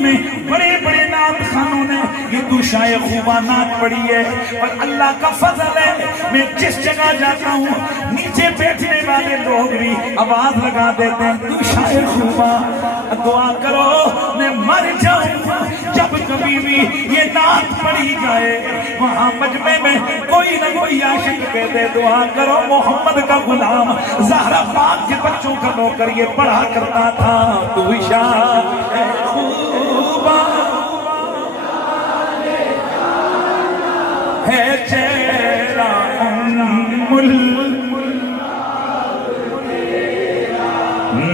میں بڑے بڑے نعت خانوں نے یہ تو شائع خوبا نعت پڑھی ہے، اور اللہ کا فضل ہے میں جس جگہ جاتا ہوں نیچے بیٹھنے والے لوگ بھی آواز لگا دیتے ہیں تو شائع خوبا دعا کرو میں مر جاؤں جب کبھی بھی یہ نعت پڑھی جائے وہاں مجمع میں کوئی نہ کوئی عاشق کہتے دعا کرو محمد کا غلام زہرا پاک کے بچوں کا نوکر یہ پڑھا کرتا تھا تو شائع خوبا ہے چہرہ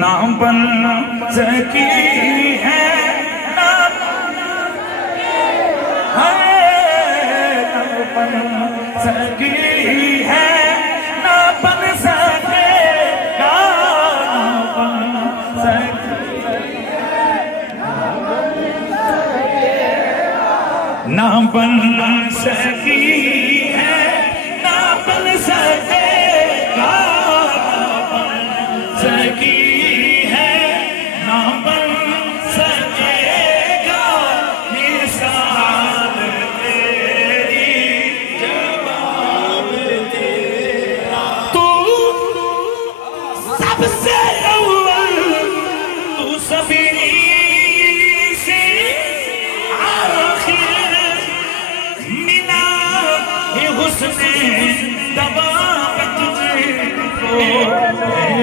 نہ بن سکی ہے نہ بن سکی ہے نہ بن سکے گا نہ بن سکی ہے نہ بن سکے گا سکی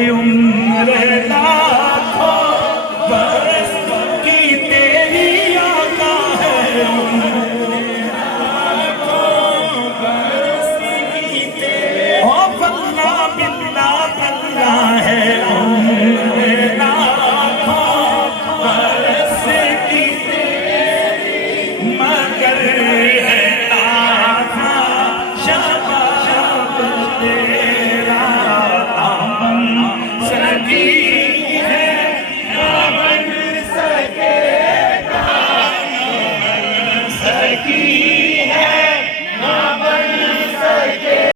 عمر